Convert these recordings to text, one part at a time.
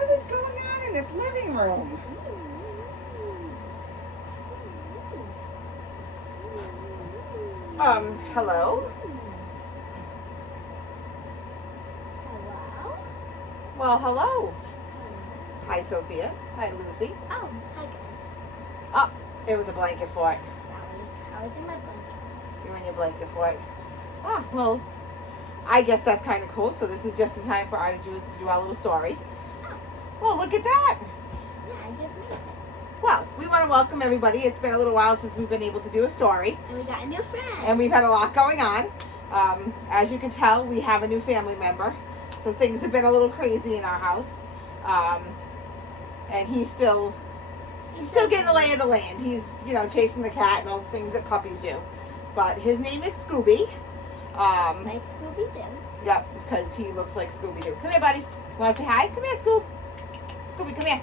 What is going on in this living room? Hello? Hello? Well, hello. Hi, Sophia. Hi, Lucy. Oh, hi guys. Oh, it was a blanket fort. Sorry, I was in my blanket. You're in your blanket fort. Ah, well, I guess that's kind of cool. So this is just in time for our to do our little story. Oh, Well, look at that. yeah, I just made it. Well, we want to welcome everybody. It's been a little while since we've been able to do a story. And we got a new friend. And we've had a lot going on. As you can tell, we have a new family member. So things have been a little crazy in our house. And he's still getting the lay of the land. He's, chasing the cat and all the things that puppies do. But his name is Scooby. Like Scooby-Doo. Yep, because he looks like Scooby-Doo. Come here, buddy. Want to say hi? Come here, Scoob. Scooby, come here.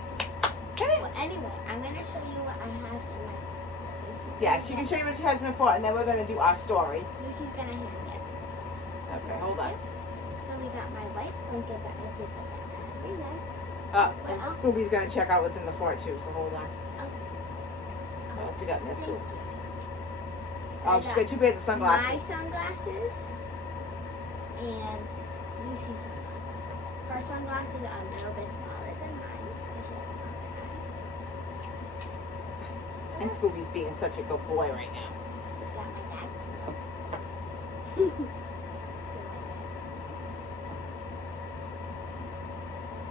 Come here. Well, anyway, I'm going to show you what I have in my phone. Yeah, she can show you what she has in her fort, and then we're going to do our story. Lucy's going to hand me everything. Okay, hold on. So we got my white blanket that I zip up every night. And Scooby's going to check out what's in the fort, too, so hold on. Okay. What you got in there, Scoob? So Oh, she's got 2 pairs of my sunglasses. sunglasses and Lucy's sunglasses. Her sunglasses are a little bit smaller than mine because she has smaller eyes. And Scooby's being such a good boy right now. We got my dad.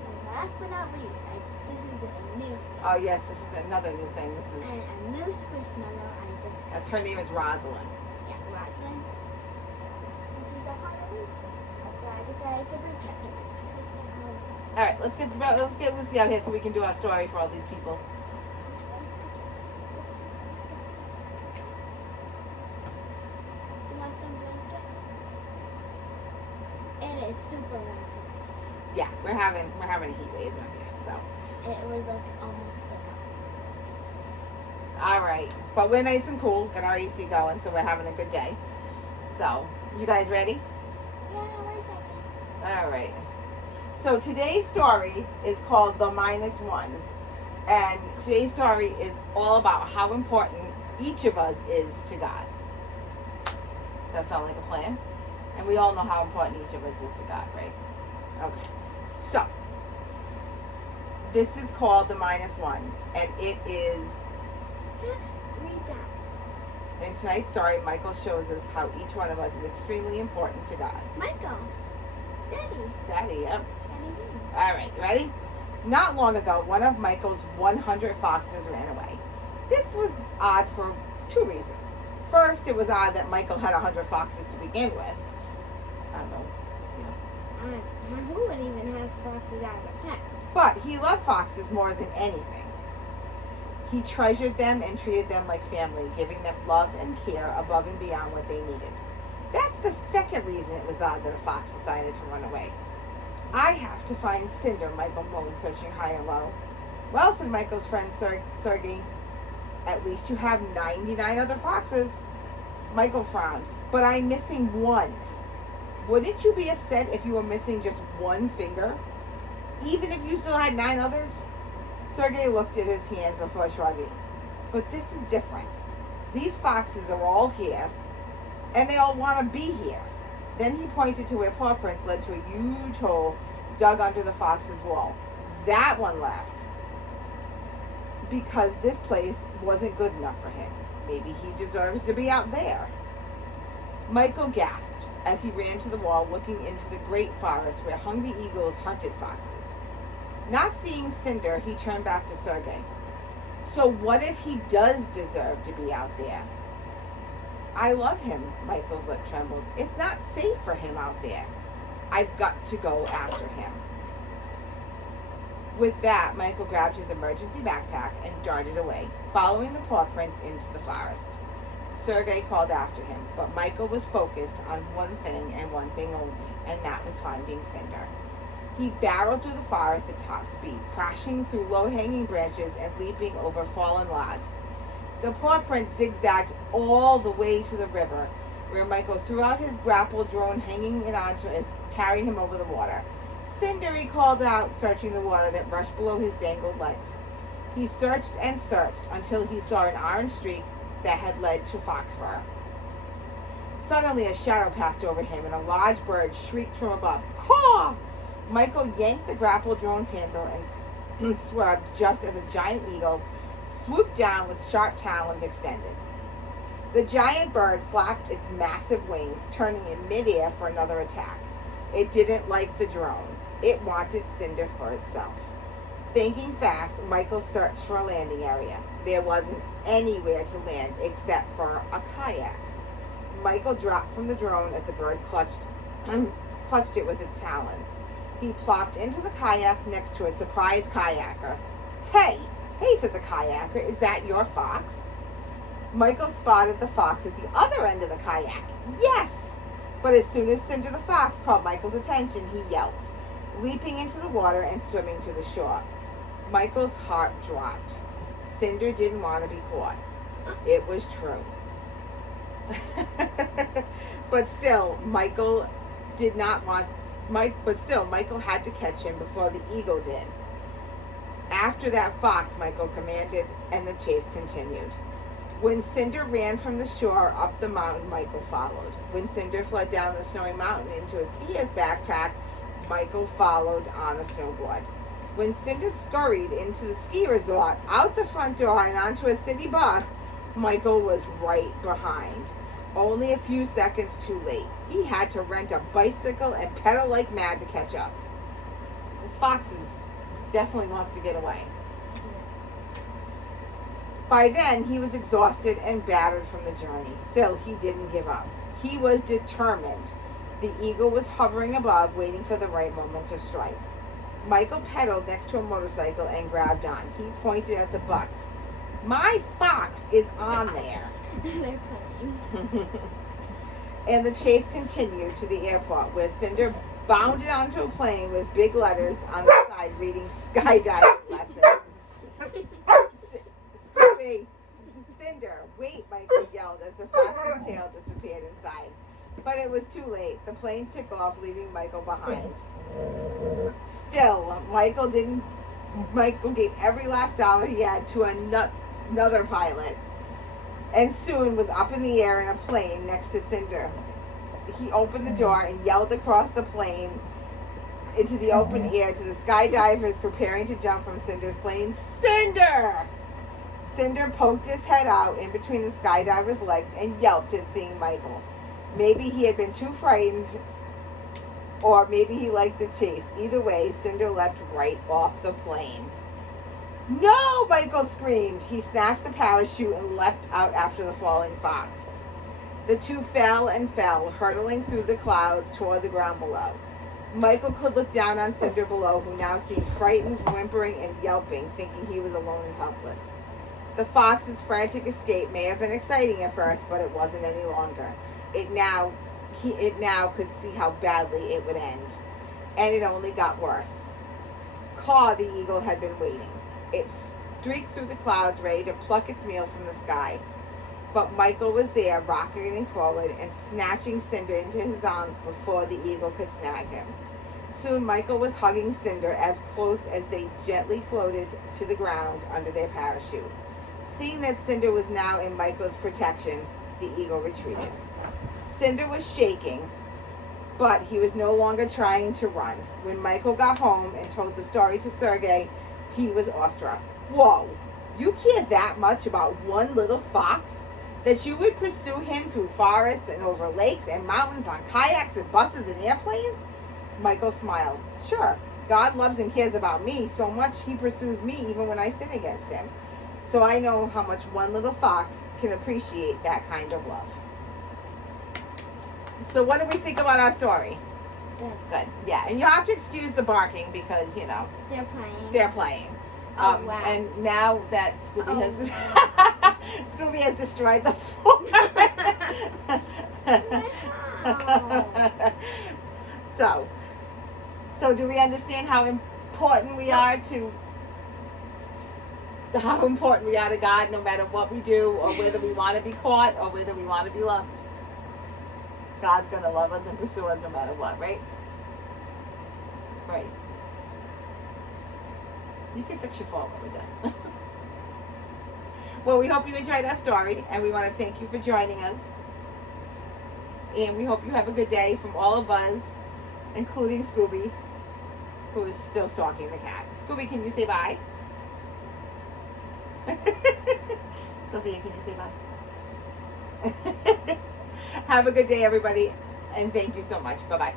And last but not least, this is a new Oh, yes, this is another new thing. This is, and a new squishmallow I just got. that's her name is Rosalind. Yeah, Rosalind. And she's a Halloween squishmallow, so I decided to bring her because it's close to Halloween. All right, let's get Lucy out here so we can do our story for all these people. You want some blanket? It is super warm today. Yeah, we're having a heat wave out here, so. It was like almost like All right, but we're nice and cool. Got our AC going, so we're having a good day. So, you guys ready? yeah, wait a second. All right. So today's story is called The Minus One. And today's story is all about how important each of us is to God. Does that sound like a plan? And we all know how important each of us is to God, right? Okay. So, this is called The Minus One. And it is, Read that. in tonight's story, Michael shows us how each one of us is extremely important to God. Michael. Daddy. Daddy, yep. Daddy. All right, ready? Not long ago, one of Michael's 100 foxes ran away. This was odd for 2 reasons. First, it was odd that Michael had 100 foxes to begin with. I don't know. Who would even have foxes as a pet? But he loved foxes more than anything. He treasured them and treated them like family, giving them love and care above and beyond what they needed. That's the second reason it was odd that a fox decided to run away. I have to find Cinder, Michael moaned, searching high and low. Well, said Michael's friend Sergey, at least you have 99 other foxes. Michael frowned. But I'm missing one. Wouldn't you be upset if you were missing just one finger? Even if you still had 9 others? Sergey looked at his hands before shrugging. But this is different. These foxes are all here, and they all want to be here. Then he pointed to where paw prints led to a huge hole dug under the fox's wall. That one left because this place wasn't good enough for him. Maybe he deserves to be out there. Michael gasped as he ran to the wall, looking into the great forest where hungry eagles hunted foxes. Not seeing Cinder, he turned back to Sergey. So what if he does deserve to be out there? I love him, Michael's lip trembled. It's not safe for him out there. I've got to go after him. With that, Michael grabbed his emergency backpack and darted away, following the paw prints into the forest. Sergey called after him, but Michael was focused on one thing and one thing only, and that was finding Cinder. He barreled through the forest at top speed, crashing through low-hanging branches and leaping over fallen logs. The paw print zigzagged all the way to the river, where Michael threw out his grapple drone, hanging it onto it, carrying him over the water. Cinder, he called out, searching the water that rushed below his dangled legs. He searched and searched until he saw an orange streak that had led to fox fur. Suddenly a shadow passed over him and a large bird shrieked from above. Caw! Michael yanked the grapple drone's handle and swerved just as a giant eagle swooped down with sharp talons extended. The giant bird flapped its massive wings, turning in midair for another attack. It didn't like the drone. It wanted Cinder for itself. Thinking fast, Michael searched for a landing area. There wasn't anywhere to land except for a kayak. Michael dropped from the drone as the bird clutched it with its talons. He plopped into the kayak next to a surprised kayaker. Hey, said the kayaker, is that your fox? Michael spotted the fox at the other end of the kayak. Yes! But as soon as Cinder the fox caught Michael's attention, he yelped, leaping into the water and swimming to the shore. Michael's heart dropped. Cinder didn't want to be caught. It was true. But still, Michael had to catch him before the eagle did. After that fox, Michael commanded, and the chase continued. When Cinder ran from the shore up the mountain, Michael followed. When Cinder fled down the snowy mountain into a skier's backpack, Michael followed on a snowboard. When Cinder scurried into the ski resort, out the front door and onto a city bus, Michael was right behind. Only a few seconds too late. He had to rent a bicycle and pedal like mad to catch up. This fox definitely wants to get away. By then, he was exhausted and battered from the journey. Still, he didn't give up. He was determined. The eagle was hovering above, waiting for the right moment to strike. Michael pedaled next to a motorcycle and grabbed on. He pointed at the bucks. My fox is on there. They're playing. And the chase continued to the airport, where Cinder bounded onto a plane with big letters on the side reading skydiving lessons. Scooby, Cinder, wait, Michael yelled as the fox's tail disappeared inside. But it was too late. The plane took off, leaving Michael behind. Still, Michael gave every last dollar he had to another pilot, and soon was up in the air in a plane next to Cinder. He opened the door and yelled across the plane into the open air to the skydivers preparing to jump from Cinder's plane. Cinder! Cinder poked his head out in between the skydiver's legs and yelped at seeing Michael. Maybe he had been too frightened, or maybe he liked the chase. Either way, Cinder leapt right off the plane. No! Michael screamed. He snatched the parachute and leapt out after the falling fox. The two fell and fell, hurtling through the clouds toward the ground below. Michael could look down on Cinder below, who now seemed frightened, whimpering, and yelping, thinking he was alone and helpless. The fox's frantic escape may have been exciting at first, but it wasn't any longer. It now could see how badly it would end. And it only got worse. Caw, the eagle, had been waiting. It streaked through the clouds, ready to pluck its meal from the sky. But Michael was there, rocketing forward and snatching Cinder into his arms before the eagle could snag him. Soon Michael was hugging Cinder as close as they gently floated to the ground under their parachute. Seeing that Cinder was now in Michael's protection, the eagle retreated. Cinder was shaking, but he was no longer trying to run. When Michael got home and told the story to Sergei, he was awestruck. Whoa, you care that much about one little fox? That you would pursue him through forests and over lakes and mountains on kayaks and buses and airplanes? Michael smiled. Sure, God loves and cares about me so much he pursues me even when I sin against him. So I know how much one little fox can appreciate that kind of love. So what do we think about our story? Good. Good. Yeah, and you have to excuse the barking because, they're playing. Wow. And now that Scooby Scooby has destroyed the floor. Wow. So do we understand how important we are to God, no matter what we do, or whether we want to be caught or whether we want to be loved? God's going to love us and pursue us no matter what, right? Right. You can fix your fall when we're done. Well, we hope you enjoyed our story, and we want to thank you for joining us. And we hope you have a good day from all of us, including Scooby, who is still stalking the cat. Scooby, can you say bye? Sophia, can you say bye? Have a good day, everybody, and thank you so much. Bye-bye.